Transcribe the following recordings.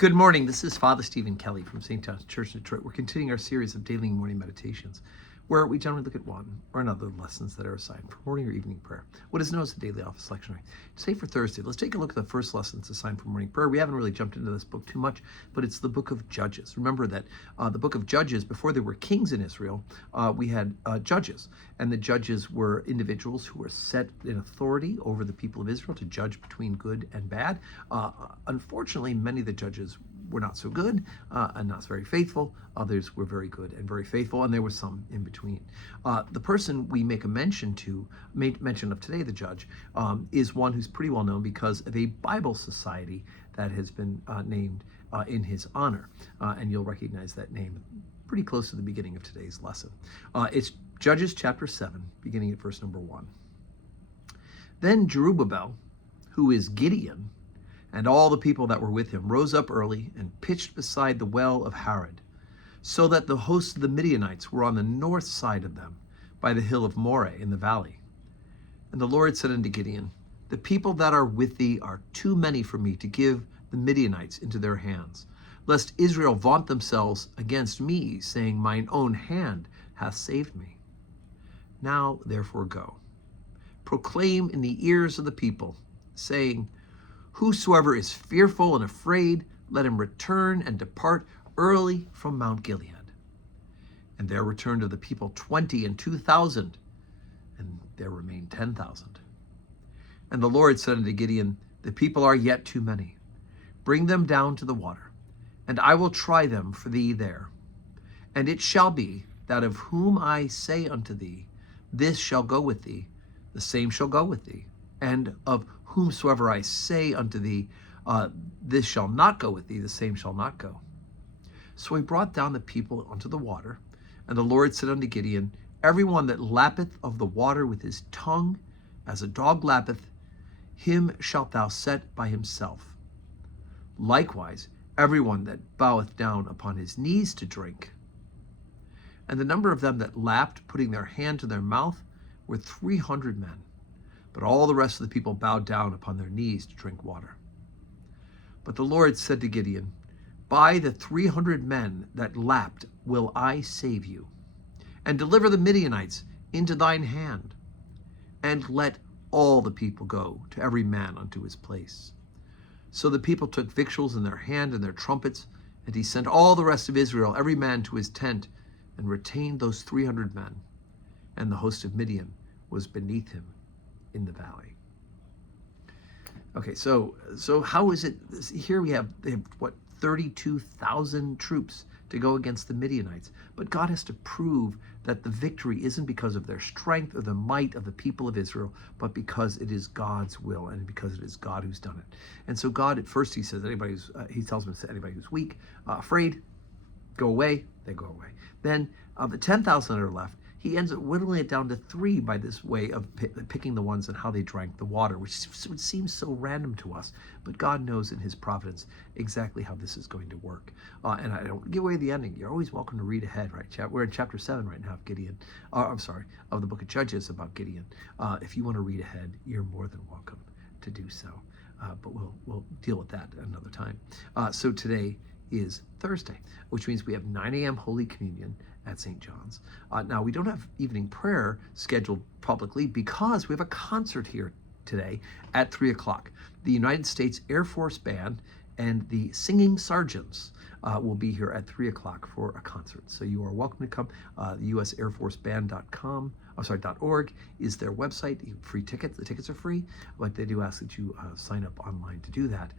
Good morning. This is Father Stephen Kelly from St. John's Church in Detroit. We're continuing our series of daily morning meditations, where we generally look at one or another lessons that are assigned for morning or evening prayer, what is known as the daily office lectionary. Today for Thursday, let's take a look at the first lesson that's assigned for morning prayer. We haven't really jumped into this book too much, but it's the book of Judges. Remember that the book of Judges, before there were kings in Israel, we had judges, and the judges were individuals who were set in authority over the people of Israel to judge between good and bad. Unfortunately, many of the judges were not so good and not very faithful. Others were very good and very faithful, and there was some in between. The person we make a mention of today, the judge, is one who's pretty well known because of a Bible society that has been named in his honor, and you'll recognize that name pretty close to the beginning of today's lesson. It's Judges chapter 7, beginning at verse number 1. Then Jerubbaal, who is Gideon, and all the people that were with him rose up early and pitched beside the well of Harod, so that the hosts of the Midianites were on the north side of them, by the hill of Moreh in the valley. And the Lord said unto Gideon, the people that are with thee are too many for me to give the Midianites into their hands, lest Israel vaunt themselves against me, saying, mine own hand hath saved me. Now therefore go, proclaim in the ears of the people, saying, whosoever is fearful and afraid, let him return and depart early from Mount Gilead. And there returned of the people 20 and 2,000, and there remained 10,000. And the Lord said unto Gideon, the people are yet too many. Bring them down to the water, and I will try them for thee there. And it shall be that of whom I say unto thee, this shall go with thee, the same shall go with thee. And of whomsoever I say unto thee, this shall not go with thee, the same shall not go. So he brought down the people unto the water, and the Lord said unto Gideon, every one that lappeth of the water with his tongue, as a dog lappeth, him shalt thou set by himself. Likewise, every one that boweth down upon his knees to drink. And the number of them that lapped, putting their hand to their mouth, were 300 men. But all the rest of the people bowed down upon their knees to drink water. But the Lord said to Gideon, by the 300 men that lapped will I save you, and deliver the Midianites into thine hand, and let all the people go, to every man unto his place. So the people took victuals in their hand and their trumpets, and he sent all the rest of Israel, every man to his tent, and retained those 300 men. And the host of Midian was beneath him in the valley. Okay, so how is it? Here they have what, 32,000 troops to go against the Midianites. But God has to prove that the victory isn't because of their strength or the might of the people of Israel, but because it is God's will and because it is God who's done it. And so God, at first he says, he tells them to anybody who's weak, afraid, go away. They go away. Then of the 10,000 that are left, he ends up whittling it down to 3 by this way of picking the ones and how they drank the water, which would seem so random to us. But God knows in his providence exactly how this is going to work. And I don't give away the ending. You're always welcome to read ahead, right? We're in chapter 7 right now of Gideon. Of the book of Judges about Gideon. If you want to read ahead, you're more than welcome to do so. But we'll deal with that another time. So today is Thursday, which means we have 9 a.m. Holy Communion at St. John's. Now, we don't have evening prayer scheduled publicly because we have a concert here today at 3 o'clock. The United States Air Force Band and the Singing Sergeants will be here at 3 o'clock for a concert. So you are welcome to come. USAirForceBand.org is their website. Free tickets. The tickets are free, but they do ask that you sign up online to do that.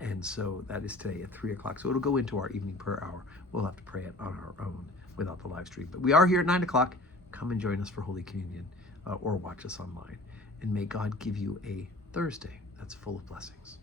And so that is today at 3 o'clock. So it'll go into our evening prayer hour. We'll have to pray it on our own without the live stream. But we are here at 9 o'clock. Come and join us for Holy Communion or watch us online. And may God give you a Thursday that's full of blessings.